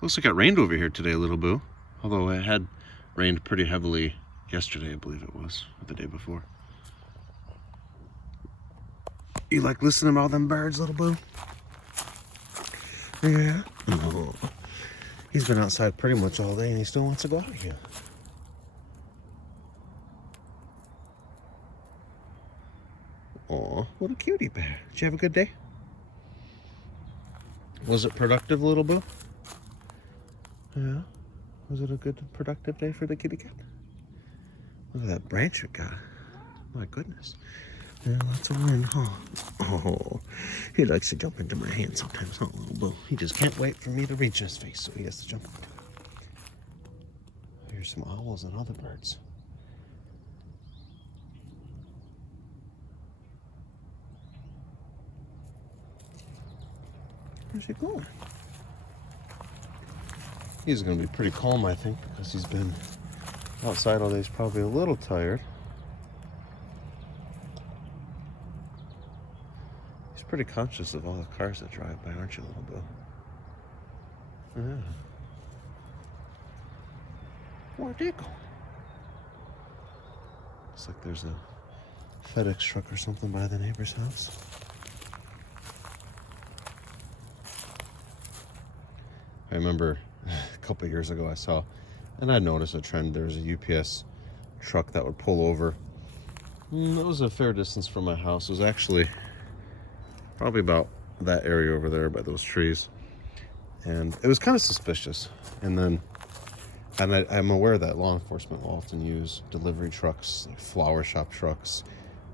Looks like it rained over here today, little boo. Although it had rained pretty heavily yesterday, I believe it was, or the day before. You like listening to all them birds, little boo? Yeah. Oh. He's been outside pretty much all day and he still wants to go out here. Aw, what a cutie bear. Did you have a good day? Was it productive, little boo? Yeah. Was it a good, productive day for the kitty cat? Look at that branch it got. My goodness. Yeah, lots of wind, huh? Oh, he likes to jump into my hand sometimes, huh, little boo? He just can't wait for me to reach his face, so he has to jump into it. Here's some owls and other birds. Where's he going? He's going to be pretty calm, I think, because he's been outside all day. He's probably a little tired. He's pretty conscious of all the cars that drive by, aren't you, little boo? Yeah. Where'd they go? Looks like there's a FedEx truck or something by the neighbor's house. I remember a couple of years ago I saw, and I noticed a trend, there was a UPS truck that would pull over. It was a fair distance from my house. It was actually probably about that area over there by those trees. And it was kind of suspicious. And I'm aware that law enforcement will often use delivery trucks, like flower shop trucks,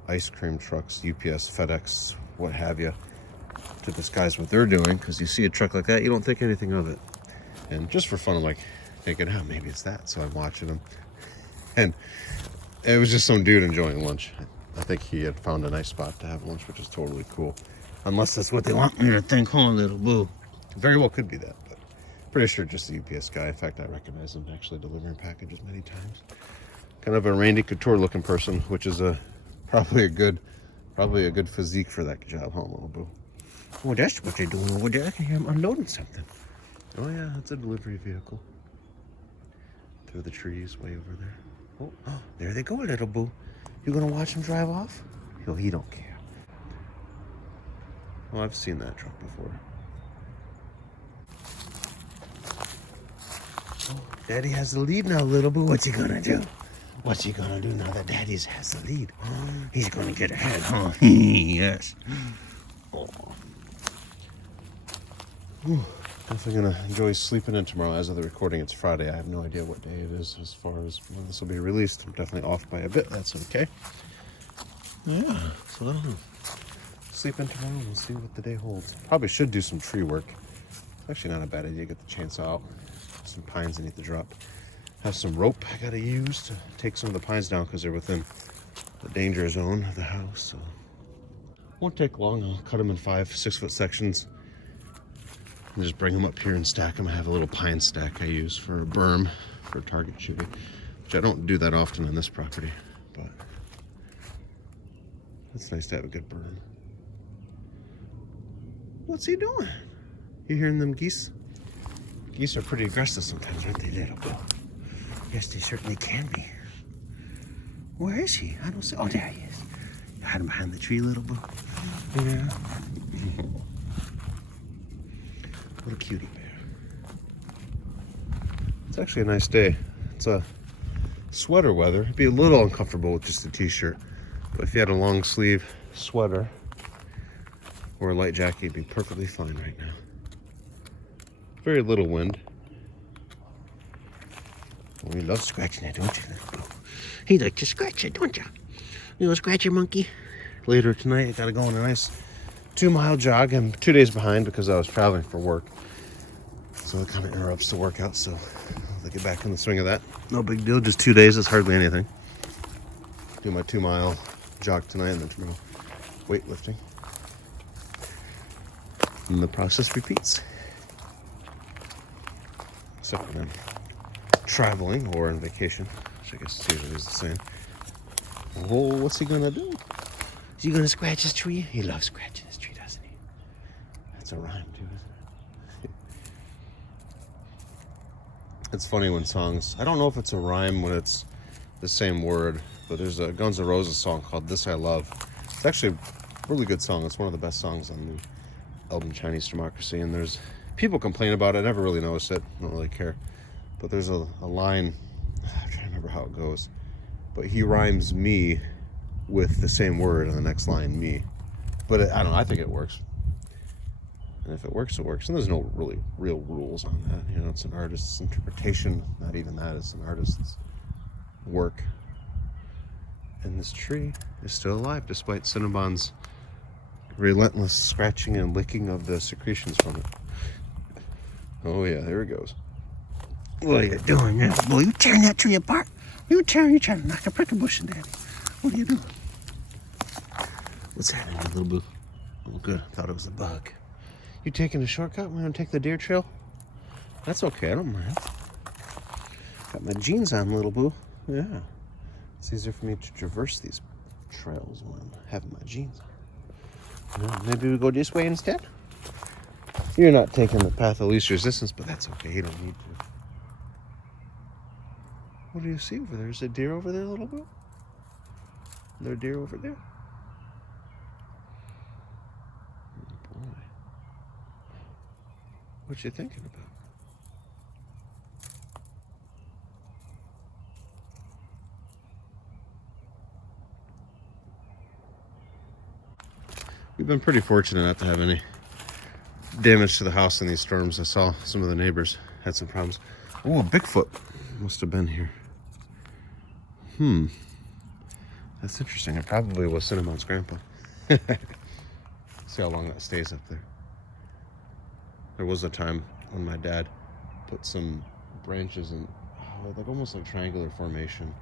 ice cream trucks, UPS, FedEx, what have you, to disguise what they're doing, because you see a truck like that, you don't think anything of it. And just for fun, I'm like thinking, oh, maybe it's that. So I'm watching them, and it was just some dude enjoying lunch. I think he had found a nice spot to have lunch, which is totally cool. Unless that's what they want me to think, huh, little boo? Very well could be that, but pretty sure just the UPS guy. In fact, I recognize him actually delivering packages many times. Kind of a Randy Couture looking person, which is probably a good physique for that job, huh, little boo? Oh, that's what they're doing over there. I can hear them unloading something. Oh yeah, it's a delivery vehicle. Through the trees way over there. Oh, there they go, little boo. You gonna watch him drive off? Oh, he don't care. Well, I've seen that truck before. Oh, Daddy has the lead now, little boo. What's he gonna do? What's he gonna do now that Daddy has the lead? He's gonna get ahead, huh? Yes. Oh. Definitely gonna enjoy sleeping in tomorrow. As of the recording, it's Friday. I have no idea what day it is as far as when this will be released. I'm definitely off by a bit. That's okay. Yeah, so that'll do. Sleep in tomorrow and we'll see what the day holds. Probably should do some tree work. It's actually not a bad idea to get the chainsaw out. Some pines I need to drop. Have some rope I gotta use to take some of the pines down because they're within the danger zone of the house. So won't take long. I'll cut them in 5-6 foot sections and just bring them up here and stack them. I have a little pine stack I use for a berm for target shooting, which I don't do that often on this property, but it's nice to have a good berm. What's he doing? You hearing them geese? Geese are pretty aggressive sometimes, aren't they, little boo? Yes, they certainly can be. Where is he? I don't see. Oh, there he is. You had him behind the tree, little boo. Yeah. Little cutie bear. It's actually a nice day. It's a sweater weather. It'd be a little uncomfortable with just a t-shirt, but if you had a long sleeve sweater or a light jacket, you'd be perfectly fine right now. Very little wind. Well, you love scratching it, don't you, little boo? He likes to scratch it, don't you? You know, scratch your monkey. Later tonight, I gotta go on a nice 2-mile jog. I'm 2 days behind because I was traveling for work. So it kind of interrupts the workout, so I'll get back in the swing of that. No big deal, just 2 days, it's hardly anything. Do my 2-mile jog tonight and then tomorrow weightlifting. And the process repeats. Except when I'm traveling or on vacation, which I guess is usually the same. Oh, what's he gonna do? Is he gonna scratch his tree? He loves scratching his tree, doesn't he? That's a rhyme too, isn't it? It's funny when songs, I don't know if it's a rhyme when it's the same word, but there's a Guns N' Roses song called This I Love. It's actually a really good song. It's one of the best songs on the album Chinese Democracy, and there's people complain about it. I never really noticed it, don't really care. But there's a line, I'm trying to remember how it goes, but he rhymes me with the same word on the next line, me. But I don't know, I think it works. And if it works, it works. And there's no really real rules on that. You know, it's an artist's interpretation. Not even that, it's an artist's work. And this tree is still alive despite Cinnabon's relentless scratching and licking of the secretions from it. Oh yeah, there it goes. What are you doing now, boy? You tearing that tree apart? You're trying to knock a prickle bush in, Daddy. What are you doing? What's happening, little boo? Oh, good. I thought it was a bug. You taking a shortcut? We want to take the deer trail? That's okay. I don't mind. Got my jeans on, little boo. Yeah. It's easier for me to traverse these trails when I'm having my jeans on. You know, maybe we go this way instead? You're not taking the path of least resistance, but that's okay. You don't need to. What do you see over there? Is a deer over there, little boo? Is there a deer over there? Oh boy. What you thinking about? We've been pretty fortunate not to have any damage to the house in these storms. I saw some of the neighbors had some problems. Oh, a Bigfoot must have been here. That's interesting. It probably was Cinnabon's grandpa. See how long that stays up there. There was a time when my dad put some branches in, like almost like triangular formation,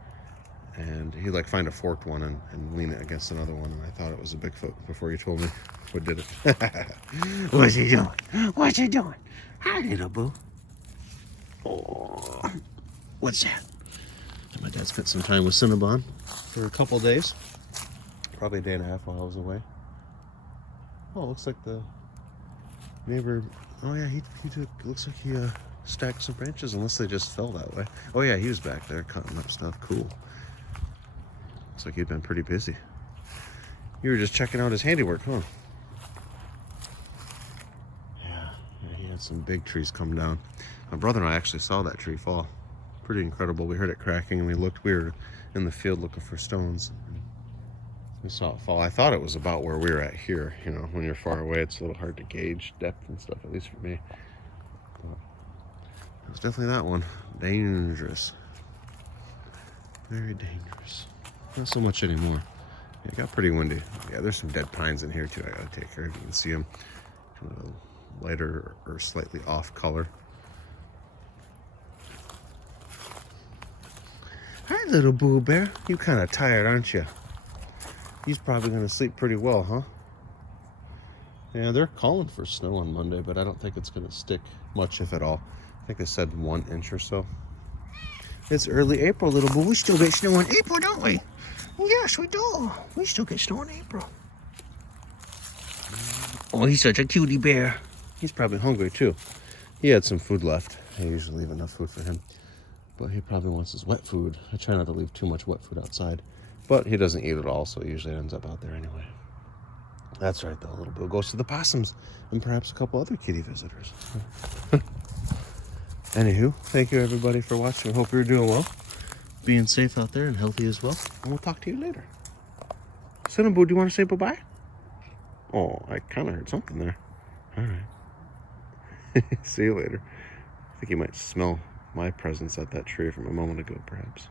and he like find a forked one and lean it against another one, and I thought it was a Bigfoot before you told me what did it. What's he doing? What's he doing? Hi, little boo. Oh, what's that? My dad spent some time with Cinnabon for a couple days, probably a day and a half while I was away. Oh, looks like the neighbor. Oh yeah, he took. Looks like he stacked some branches, unless they just fell that way. Oh yeah, he was back there cutting up stuff. Cool. Looks like he'd been pretty busy. You were just checking out his handiwork, huh? Yeah, he had some big trees come down. My brother and I actually saw that tree fall. Pretty incredible. We heard it cracking and we looked. We were in the field looking for stones. We saw it fall. I thought it was about where we were at here. You know, when you're far away, it's a little hard to gauge depth and stuff, at least for me. But it was definitely that one. Dangerous. Very dangerous. Not so much anymore. It got pretty windy. Yeah, there's some dead pines in here too. I gotta take care of. You can see them. Kind of a lighter or slightly off color. Hi, little boo bear. You kind of tired, aren't you? He's probably going to sleep pretty well, huh? Yeah, they're calling for snow on Monday, but I don't think it's going to stick much, if at all. I think they said 1 inch or so. It's early April, little boo. We still get snow in April, don't we? Yes, we do. We still get snow in April. Oh, he's such a cutie bear. He's probably hungry, too. He had some food left. I usually leave enough food for him. But he probably wants his wet food. I try not to leave too much wet food outside. But he doesn't eat it all, so it usually ends up out there anyway. That's right, though. Little Bill goes to the possums and perhaps a couple other kitty visitors. Anywho, thank you everybody for watching. I hope you're doing well, being safe out there and healthy as well. And we'll talk to you later. Cinnabon, do you want to say bye-bye? Oh, I kind of heard something there. All right. See you later. I think you might smell my presence at that tree from a moment ago, perhaps.